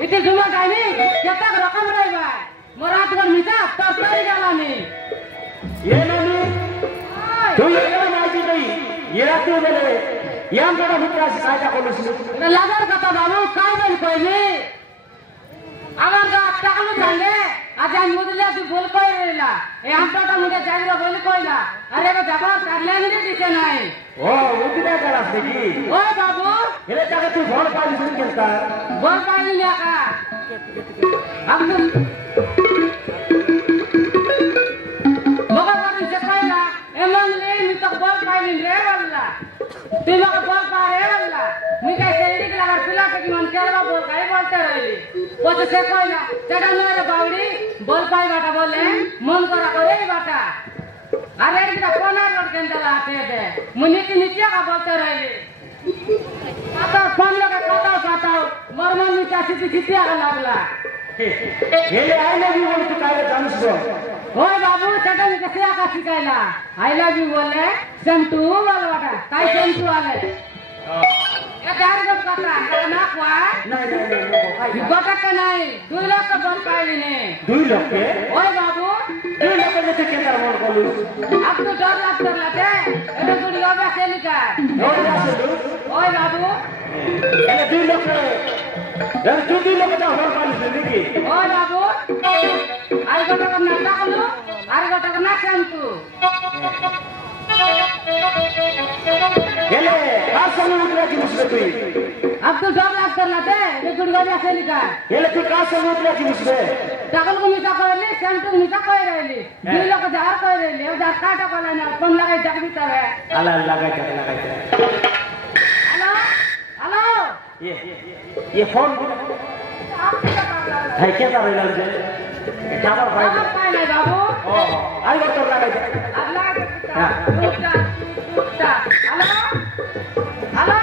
इथे जुमा टाइमी केतक रकम रहिबा मोरात गर मिटा तरकारी गालानी ये नानी तू ये माहिती नाही ये रात्री बेले याम बडा मित्रा साजा कोलुसली लागर कथा बाबू काय बोल पहिले आगर का टाकलो झाले आज आम्ही मुदल्या तू बोल कोयला हे आमचा मुदे जागरा बोल कोयला अरे का जबाब काढल्या नाही दिसे नाही ओ उद्या करास देखी ओय बाबू hele जागा तू बोल पाहिजे सुन केलता बोल पाहिजे ल्या का आमचं मग करून शकayla एमनले मी तर बोल पाहिजे रे वल्ला तुला बोल पा रे वल्ला मी काय शेडी के लगा पिला के मन केलवा बोल काय बोलते रहली पोच से कोयला चढ़ा रे बावड़ी बोल पाई बाटा बोले मन करा करे बाटा अरे इधर कोना रोड के अंदर आते दे मुनि के नीचे का बोलते रहली आता फोन लगा खाता मरमन में चाची चिटिया का लागला hele I love you बोल तू काय जानस दो ओय बाबू चढ़ा में कैसे आका सिखायला आई लव यू बोले सेम टू वाला बाटा काय सेम टू वाले ये चार गो कतरा ना कुआ नाही गोटा का नाही 2 लाख का बोल पाइली ने 2 लाख के ओय बाबू 2 लाख के के केतर बोल कोलु अब तो 2 लाख कर लाते एटा गुडी बाबा सेली का ओय बाबू hele 2 लाख यार 2 लाख का बोल पाइली देखी ओय बाबू आई गोटा का ना टाकलु आई गोटा का ना शांतु hele कासन उतरा की मुझसे तू अब तो 2 लाख कर लाते ये गुडी बाबा सेली का hele तू कासन उतरा की मुझसे टाकल को मिटा करले शांतु मिटा कह रहली 2 लाख जार कह रहली अब जार काटा कला ना फोन लगाई जग भी तवे अल्लाह लगाई हेलो हेलो ये फोन है क्या कर रहे लगे टावर फाइबर पाइले बाबू ओ आई बात कर लगाई अल्लाह हेलो हेलो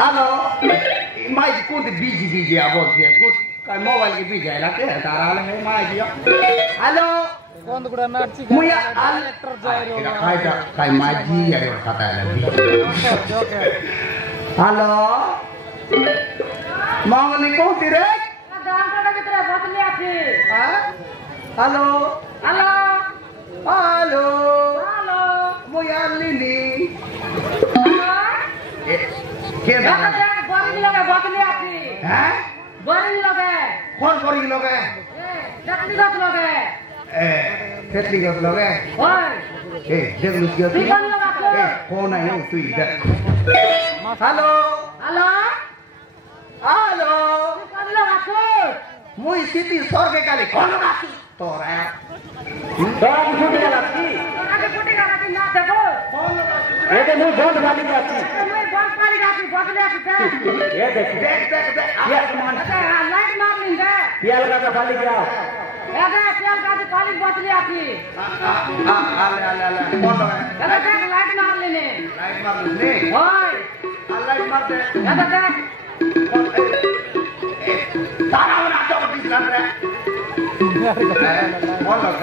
हेलो माइक कौन बीजी आवाज है कुछ का मोबाइल के बीजी है लाके तारा है माइक हेलो कौन गुड़ा नाची मुया लेटर जाय रो काय माइक जी है खाता है हेलो मांगनी कौन रे दान का भीतर बदले आथी हां हेलो हेलो हेलो हेलो मुया लिली के दादा बोरिंग लगे बदले आथी हैं बोरिंग लगे कौन बोरिंग लगे चटनी गत लगे केतली गत लगे ओए देख लुक गया ठीक है लगा कौन है तू इधर हेलो हेलो हेलो कौन लगा मुई सिटी स्वर्ग काली कौन लगा तोरा दौड़ा की फुट गया की आगे फुटी का राती ना देखो कौन लगा ये तो मुंह बंद वाली जाती मैं बंद पानी जाती बदले आथी ये देख देख ये मान लाइट मार लिंगे पियाल का खाली गया एदा तेल का खाली बदले आथी आले कौन लगा एदा देख लाइट मार लेने लाइट मार ले ओए लाइट मार दे एदा देख तारा बना तो किस कर रहा है कौन लगा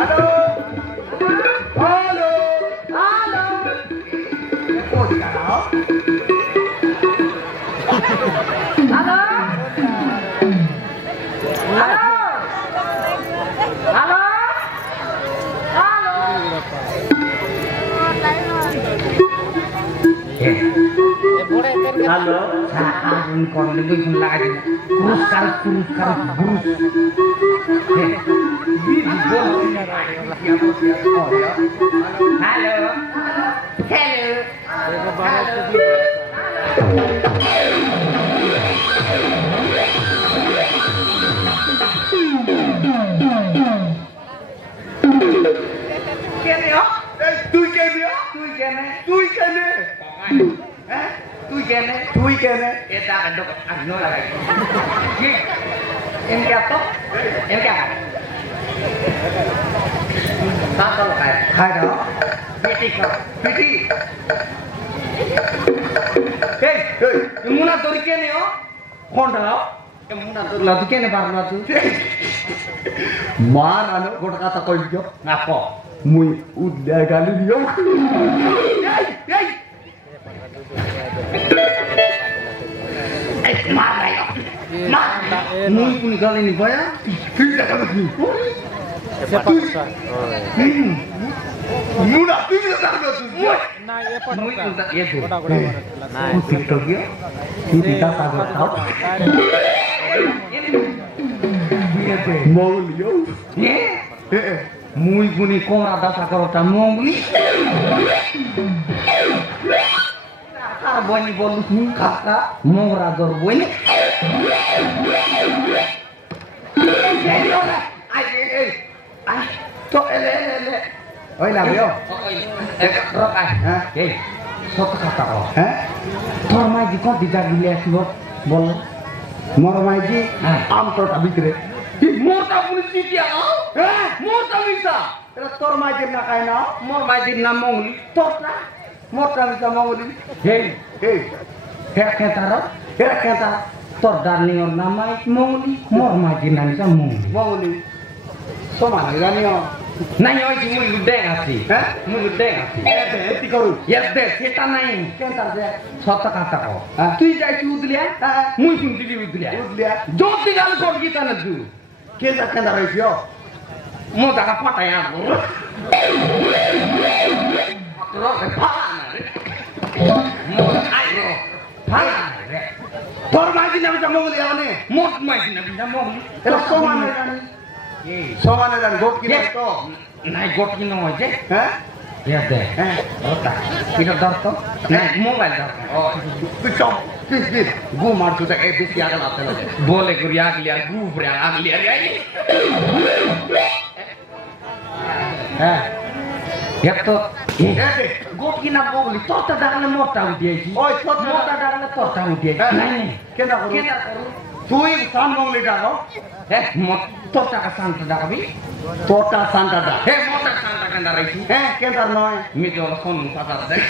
हेलो हेलो हेलो कौन कर रहा हो हेलो हेलो हेलो हेलो साधारण करने को सुन लगा दिया पुरस्कार पुरस्कार पुरुष ya bos ya. Oh ya. Halo. Hello. Kene yo? Tui kene yo? Tui kene. Tui kene. Eh? Tui kene. Tui kene. Eta kadok agno lagi. Em kẹp tóc. Em kẹp. Sao không khai? Khai đó. Piti kau. Piti. Hey, hey. Muna tori kene yo? Honda. Muna tori ladu kene baru ladu. Mana anu goda kata kau hijau? Ngapo? Mui udah kali dia. Hey, hey. Mana yo? Mana? Mui pun kali ni bayar. Tidak kalau ni. Siapa susah? Muna, tu tidak tahu tu. Nah, ya pak. Mui pun tak ya tu. Nah, TikTok ya. Tidak tahu. Mau lihat? Ye? Mui pun ni kau ada sakar otak mau ni. Sakar bani bolus ni kakak mau rador bani. Jadi orang. Ay, to ele. Oi la veo. Rok ay. Hah? Hey, sok kata kau. Hah? Torma di kau tidak dilihat lo bol. Moro maji Ah. am to tabikre. Morta pun siapa? Morta bisa. Terus tor maji na kaina. Mor majid namong li. Torta. Morta bisa manguli. Hey, Hey, kayak ketaro. kira kata Tor darning nama mongli. Mor majid nani sa mongli. manguli. Soma ngani yo. Nai oi si mui gede ngasi. Hah? Mui gede ngasi. Ti koru. Yes de seta nai. Kentar je. Sota kata ko. Ah. Tu jai chu udliya? Mui pun dili udliya. Udliya. Jo tinggal kor kita na du. Kentar yo. Mo daga pata ya. Ro ke pala na. Mo ai ro. Pala re. Tor maji na bisa manguli awne. Mo majid na bisa mongli. Terus soma ngani. Hey. Soma ngani gok kira Yes. to. Nai got kino aje. Hah? Ya deh. Otak. Kita dorto. Nai mobile dorto. Oh. Tu chom. Bis. Gu mar tu tak bis ya kan atel. Boleh kuriak liar gubra ang liar ya ini. Ya to. Got kina bogli. Torta darna morta udia ji. Oi, torta morta darna torta udia ji. Nai. Kentar koru. Kita koru. Tui san manguli dalo. Mot torta ka santa dakabi. Tota santa da. Morta santa kan darai su. Kentar noy. Mi do son pasar dek.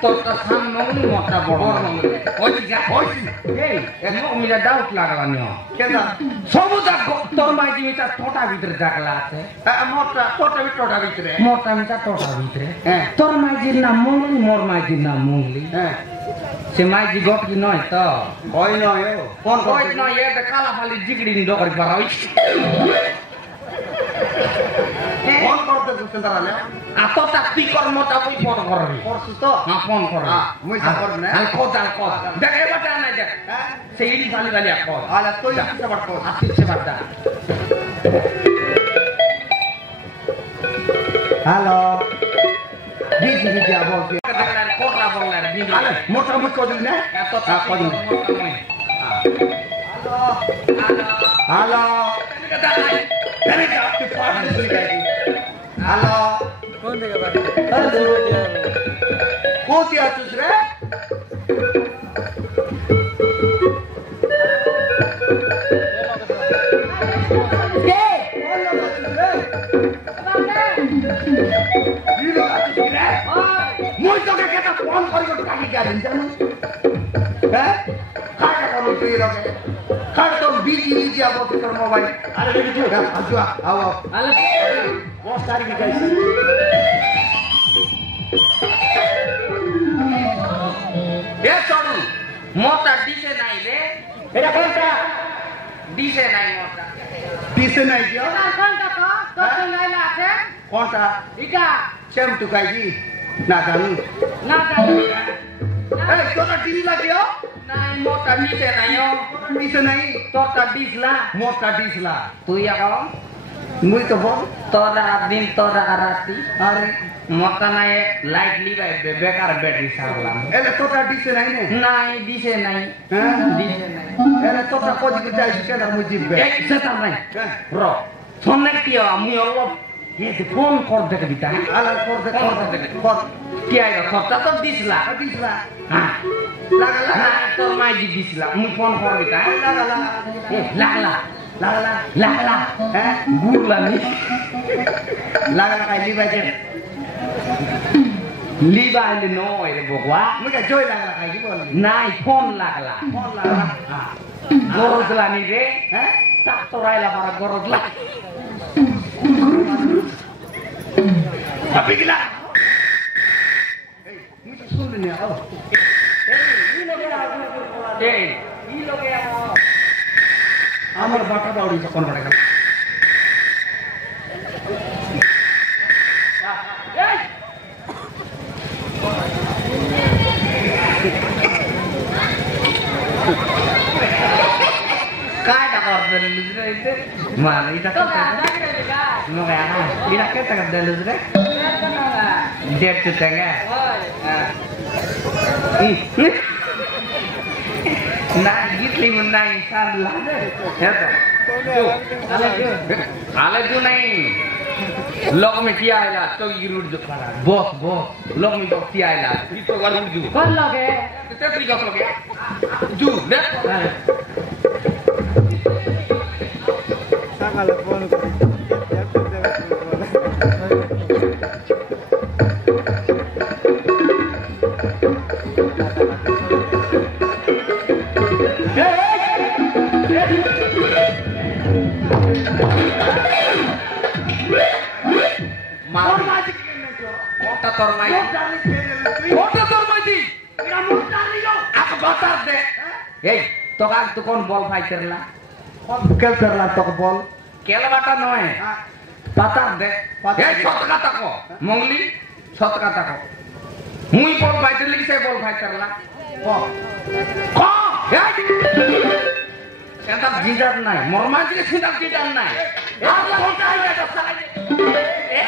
Torta sam nong mota bor nong. Ojiga. Hey, mo mila doubt lagala ni. Kentar. Sobu da tor mai ji mita tota bhitar jagala ase. Morta tota vitre. Mota mita tota bhitre. Eh. Tor mai ji na mongli mor mai ji na mongli. Se mai ji got ki noi to. Koi no yo. Kon Koi no ye de kala fali jigri ni do kari barai. Kon korte tu kentar ale. Ato tak tikor mota koi pon korri. Korsu to. Ngapon korri. Mui sakor ne. Alkot. Dak e bata na jak. Seiri fali kali akot. Ala to ya sabar ko. Asik se bata. Halo. Biji abol. Katakan kora bonglar bini. Ale, mota mut ko dul ne. Ato tak ko dul. Halo. Kani ka tu pahan sui gaji. Halo. कौन देगा बात? Halo. Ko dia tu sre? Moi to ke kata phone kari ko kaki ga din janu. Kaya ko tu iro ke. Kaya to biji abo tu mobile. Are ready tu ga. Ajua, awo. Alas. Bos cari ni guys. Ya soru. Mota dise nai le. Era kata দিছে নাই মোটা দিছে নাই কিয় তার কোনটা তো তো নাইলা আছে কোনটা ইটা চেম টুকাইজি না জানি না জানি এই তোরা দিলা কিয় নাই মোটা দিছে নাই ও দিছে নাই তোরটা দিছলা মোটা দিছলা তুই এখন মুই তো বল তোরা দিন তোরা রাতি আরে মোটা নাই লাইট লিবাই বেকার ব্যাটারি সারলাম এলে তোরা দিছে নাই নে নাই দিছে নাই হ্যাঁ দিছে নাই এলে তোরা কোজি যাইছি কেন মুই জিতবে এই সেটার নাই হ্যাঁ র শোনে কি আমি অলপ এতে ফোন কর দেখে দিতা আলা কর দে কর কি আইলো খরচা তো দিছলা দিছলা হ্যাঁ লাগা লাগা না তোর মাই দিছলা আমি ফোন কর দিতা লাগা লাগা এ লাগলা লাগা লাগলা হ্যাঁ গুরলা নি লাগা লাগা লিবাই দে লিবাইলে নয় রে বকওয়া মুই কা জয় লাগা লাগা কি বল নাই ফোন লাগলা ফোন লাগা গরজলা নি রে হ্যাঁ tak toraila para gorogla tapi gila মুই তো শুনলি না ও এই কি লোকে আমার বাটা বাউরি কোন বড় গেল এই काय टाका दुसरे इथे मला इथं मग इथं काय टाकत द्या दुसरे डेट का नाही घेतली म्हणून नाही सारला आले तू नाही लोक मी ती आयला तो इरूड जो खरा बॉस लोक मी बॉस ती आयला तो गरुड जू कोण लोक आहे ते तरी कसं लोक आहे जू दे सांगायला फोन करून तो का तू कोण बॉल फायटरला কেল করলা তো বল केला बाटा नय पाता दे ए सतका तको मंगली सतका तको मुई बॉल फाइटर लिखि से बॉल फाइटरला को ए एंता जिदार नाही मरमाजी के सिंदा जिदार नाही आला होता है तो साला ए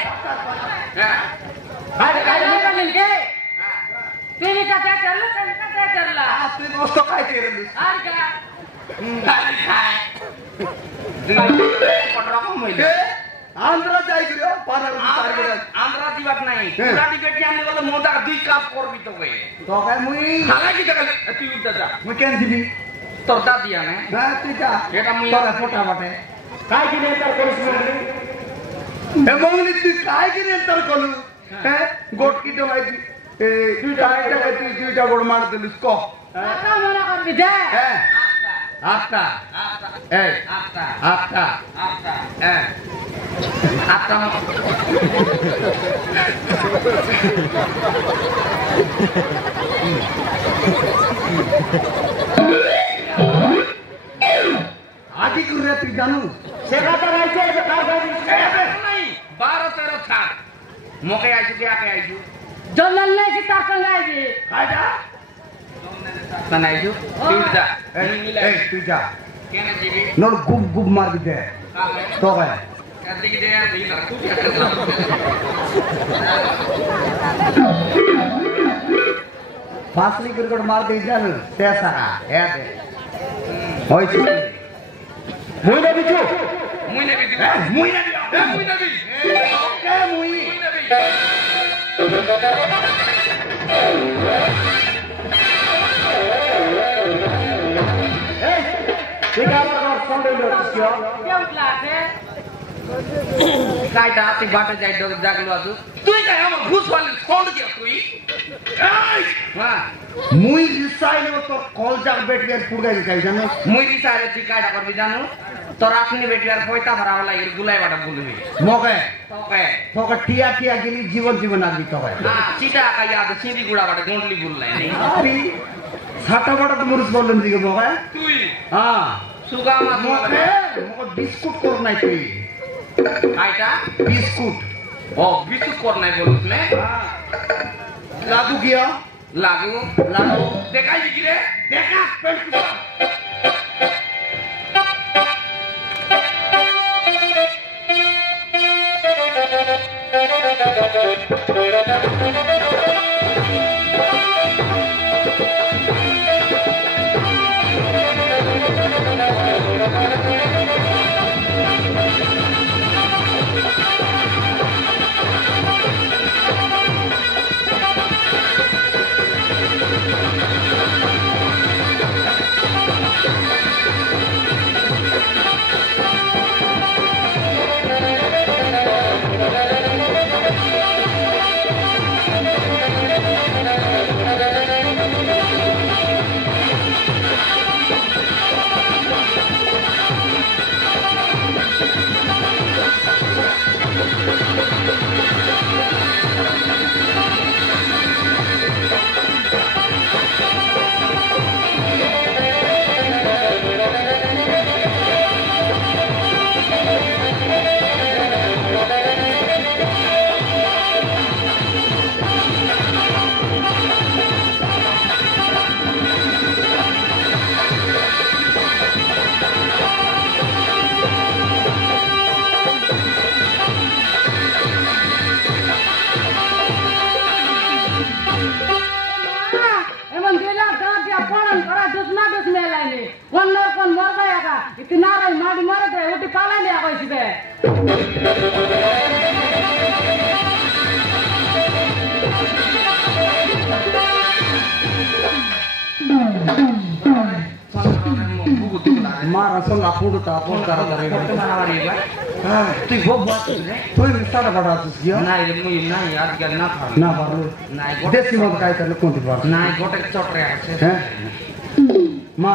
अरे काय निकालेल के तुम्ही का त्या करला का त्या करला তুই মস্ত খাই তেরে আর का काय आंध्र जाई गयो पारा तार गयो आंध्रा दिवात नाही पुरा डिबेट आम्ही बोल मोठा दुई काप करबी तो गए तो काय मुई हागा की जगह तू उद्दा जा मुई केन दिबी तोरता दिया ने हां तू जा एटा मुई तोरा फोटा बाटे काय की नेतर करूस म्हणली ए मंगली तू काय की नंतर कोलू हे गोट की दवाई ए तू काय टाका तू जा गोड मार दिलस को काका मला करबी दे हे आता ए आता आता आता ए आता आधी कुरे तू जानू से खाता राहायचे काय काय नाही 12 13 छाट मोके आयजू के आके आयजू जल्लन नाही की ताकन आयजी काय जा सनायजू तीरदा ए तू जा केने जीवी नोड गुब गुब मार दे तो काय कदी की दे यार दीला तू क्या फासली क्रिकेट मार दे जानू ते सारा हे दे होय छी मुई ने बिचू मुई ने भी मुई ना मुई ने भी ए मुई मुई ने भी ए ठीक आहे आपण संडे दिसतो क्या उठला है काय दाती बाटा जाय जागलो आजू तू काय हम घुस वाली छोड़ दिया तू हां मुई रिसाइल तो कॉल जाक बैठ के पुरगाई काय जानू मुई रिसाले ती काय करबी जानू तो रातनी बेटियार पोयता भरावला इर गुलाई वाटा बोलवी मोके तो तो टिया टिया गेली जीवन आगली तो काय हां सीधा का याद सिंधी गुडा वाटा गोंडली बोललाय नाही अरे छाटा बड़ा तो मुरुस बोलन दिगे मोके तू हां সুগা মাছ মোকে বিস্কুট কর নাই তুই আইটা বিস্কুট ও বিস্কুট কর নাই বলছ নে লাগু গিয়া লাগু লাগু দেখাই কি রে দেখা পেট मारा संग आपुड़ ता फोन करा करे তুই গো বসছিস রে তুই মিস্টার বাড়াছিস গিয়া নাই রে মুই নাই আজকাল না খাই না পারলো নাই দেশি মদ খাই তাহলে কোনটি পার নাই গোটে চটরে আছে হ্যাঁ মা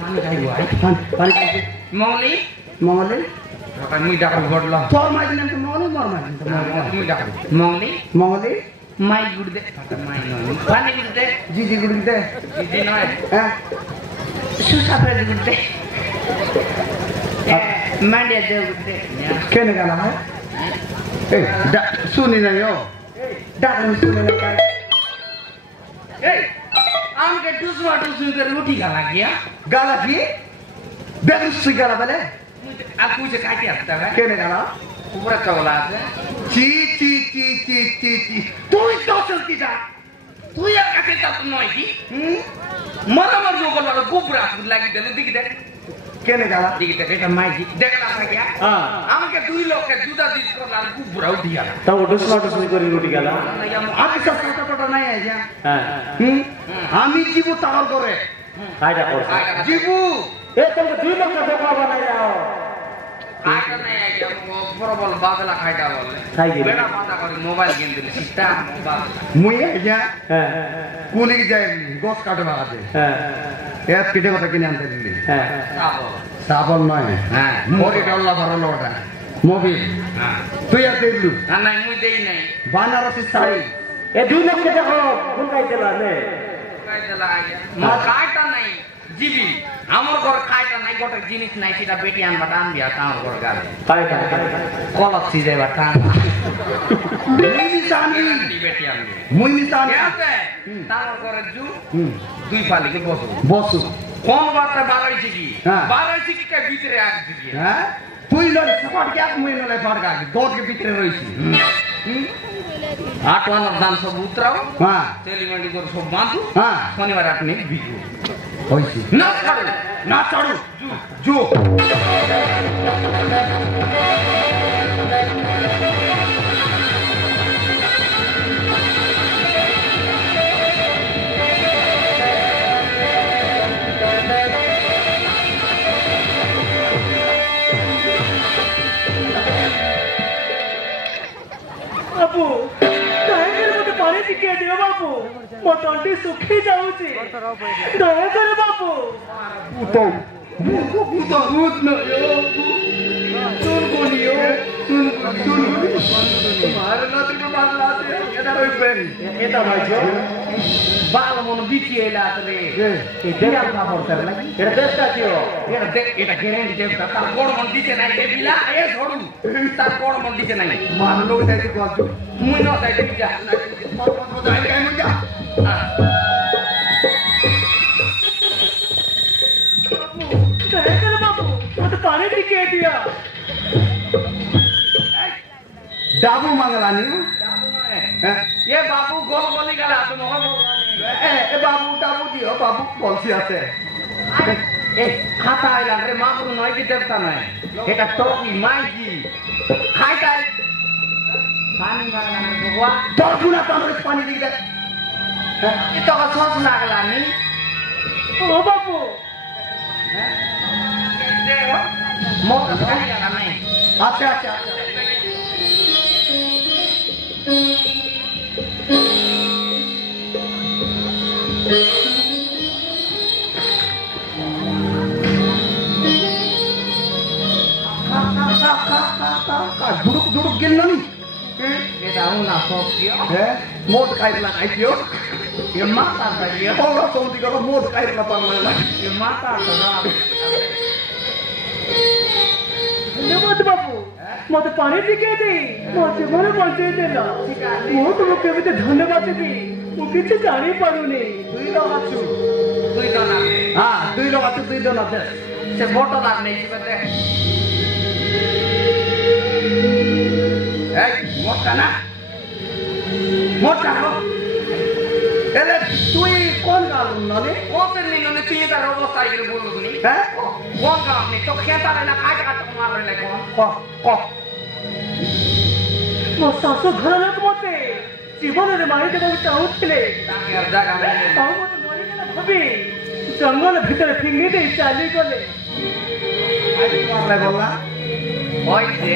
পানি খাইব আই পানি খাই মৌলি মঙ্গলে ওখানে মুই ডাকল গড়লা তোর মাই দিন তো মঙ্গলে মর মাই দিন তো মুই ডাকল মৌলি মঙ্গলে মাই গুড় দে মাই নয় পানি গুড় দে জি জি গুড়ি দে জি নয় হ্যাঁ সুসাফরে গুড় দে মান্ডিয়া দে গুড় দে কেনে গানা है ए सुनी नहीं हो डाकन सुनी नहीं का এই আমাকে টুসমা টুসু করে উঠি গালা গিয়া गाला की बेगुस से गाला बले আর কুছে কাটি আসতা है केने गाला উপরে চগলা আছে ची ची ची ची ची ची তুই তো চলতি যা তুই আর কাছে তা তো নয় কি মারামার জোগল আর গোবরা লাগি দেন দেখি দেখ কেনে গালা দেখি দেখ এটা মাইজি দেখলা থাকি হ্যাঁ আমাকে দুই লোককে জুদা দিস করলাম গোবরা উঠি গেল তা ও ডুসমাটুসমি করে রুটি গেল আমি সব কথা কথা নাই আইয়া হ্যাঁ আমি জীবু তাহল করে কায়দা করছে জীবু এ তুমি দুই লোক ধোকা বানাই দাও আইটা নাই আইয়া বড় বড় বাদলা খাইটা বলে খাই দিল বেড়া বাঁধা করে মোবাইল গেম দিলে সিস্টেম মোবাইল মুই আইয়া হ্যাঁ কুলি যাই গোস কাটবা আছে হ্যাঁ এক পিঠে কথা কিনে আনতে দিলি হ্যাঁ সাবল নয় হ্যাঁ মোরি ডল্লা ভরল ওটা মোবিল হ্যাঁ তুই আর দেখলু না নাই মুই দেই নাই বানারসি শাড়ি এ দুই লোককে দেখো কোন কাই দিলা নে কাই দিলা আইয়া মা কাইটা নাই জিবি আমার ঘর কাইটা নাই গোটা জিনিস নাই সেটা বেটি আনবা টান দিয়া তার ঘর গালে কায়দা কলক সিজাইবা টান মুই মিসানি বেটি আনবি মুই মিসানি আছে তার ঘরে জু দুই ফালিকে বসু বসু কোন বারটা বাড়াইছে কি হ্যাঁ। বাড়াইছে কি কে ভিতরে আগ দিবি হ্যাঁ তুই লড় সপাট কে মুই নলে পাড় গা দোদ के ভিতরে রইছি আটওয়ানোর দান সব উতরাও হ্যাঁ তেলিমান্ডি করে সব বাঁধু হ্যাঁ শনিবার আপনি বিকু হইছি না ছাড়ো না চড়ু জু ବାବୁ ଦୟାକରି ମୋତେ ପାଣି ଟିକେ ଦିଅ ବାବୁ ମୋ ତଣ୍ଟି ଶୁଖି ଯାଉଛି ଦୟାକରି ବାବୁ পুতো পুতো ভূত না सुन कोनियो सुन मार ना तुम मार लाते এটা রইবেন এটা ভাইছো बाल मन बिचिएला तले এই দেয়া খবর তার লাগি এটা দেশটা কি এটা গ্যারেন্টি দেবতা তার কোন মন দিতে নাই এ বিলা এ ঝড়ু তার কোন মন দিতে নাই মানলো যাইতে কত মুই ন যাইতে যা যাই গাই মজা বাবু ও তো পানি দিকে দিয়া ডাবু মাগলানি হ্যাঁ ये बाबू गोल गोली गला तो मोहन এ বাবু ডাবু দিও বাবু বলছি আছে ए खाता आइला रे मागरू नय की देवता नय এটা টকি মাইকি খাইতাই पानी मागला रे भगवा তোর গুনা তো আমার পানি দিকে দে ये तो सस लागला नी ও বাবু मोर खाई गला नहीं আচ্ছা আচ্ছা আচ্ছা দুড়ুক দুড়ুক গেল না নি এটা উনা সকিও হ্যাঁ মোট খাইলা খাইছিও ये माता करियो ওরা সৌদি করো মোট খাইলা পারলা ये माता तो ना ধন্যবাদ বাবু মতে পানি দিকে দে মতে মনে বলতে দেলা ও তোমাকে কেমতে ধন্যবাদ দিবি ও কিছু জানি পারুনি তুই লোক আছু তুই তো না হ্যাঁ তুই লোক আছু তুই তো না से फोटो दार नहीं सीबते ए मोटा ना এলে তুই কোন গাল নলে कौन से नहीं ने तुझे तार रोबो साइकिल बोल दो नहीं হ্যাঁ कौन काम नहीं तो खेता रहना काट काट मार रहे कौन ক ক ମୋ ଶାଶୁ ଘର ଲୋକ ମତେ ଜୀବନରେ ମାରିଦେବାକୁ ଚାହୁଁଥିଲେ ताकि हर जगह में ଆଉ ମତେ ମରିଗଲା ଭାବି ଜଙ୍ଗଲ ଭିତରେ ଫିଙ୍ଗି ଦେଇ ଚାଲିଗଲେ আই মারলে বললা ओए से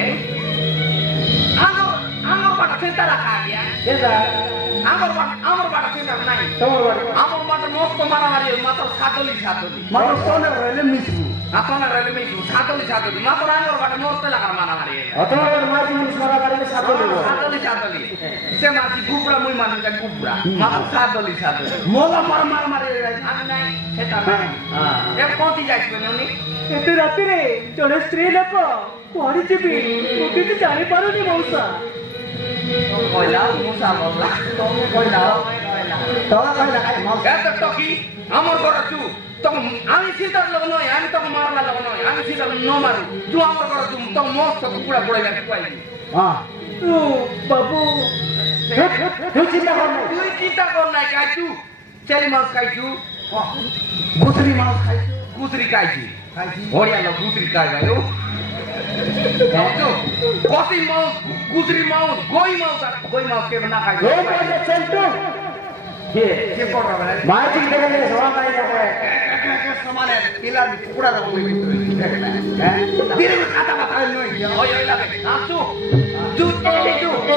आंगो बाटा चिंता रखा गया এটা आंगो बाटा चिंता नहीं তোমার বাড়ি आंगो बाटा मस्त मारा मारी मात्र सातोली মানে সোনে রইলে মিশবু आपना रेले में सातोली मात्र आंगो बाटा मस्त लगा मारा मारी অতবার মাঝি মুখ সারা বাড়িতে সাথে দেব सातोली से मासी गुबरा मुई मानु का गुबरा मात्र सातोली মোলা মার মার মারে আমি নাই সেটা নাই এ কোতি যাইছ নি ଏତେ ରାତିରେ ଜଣେ ସ୍ତ୍ରୀ ଲୋକ କୁଆଡେ ଯିବି ମୁଁ କିଛି ଜାଣିପାରୁନି ମଉସା কইলা মুসা বললা তুমি কইলা তোরা কইলা খাই মাল এত টকি আমার ঘর তু তখন আমি সিটার লগ নয় আমি তখন মারলা লগ নয় আমি সিটার ন মারু তু আমার ঘর তু তো মস্ত কুকুড়া পড়ে যাবে পাইলি হ্যাঁ ও বাবু তুই চিন্তা কর না তুই চিন্তা কর নাই খাইছু চেরি মাছ খাইছু গুসরি মাল খাইছো গুসরি খাইছি খাইছি হরিয়া লগ গুসরি খাই গায়ো তো কসি মাছ গুসরি মাছ গই মাছ কে না খাই এই পয়সা সেন্টু কে পড় রে মাঝি দেখে সবা পাই যাবে সমানে পিলার কুকুড়া দাও ওই ভিতরে হ্যাঁ দিরে খাতা কথা নই ওই ওই লাগে আসু জুত এই জুত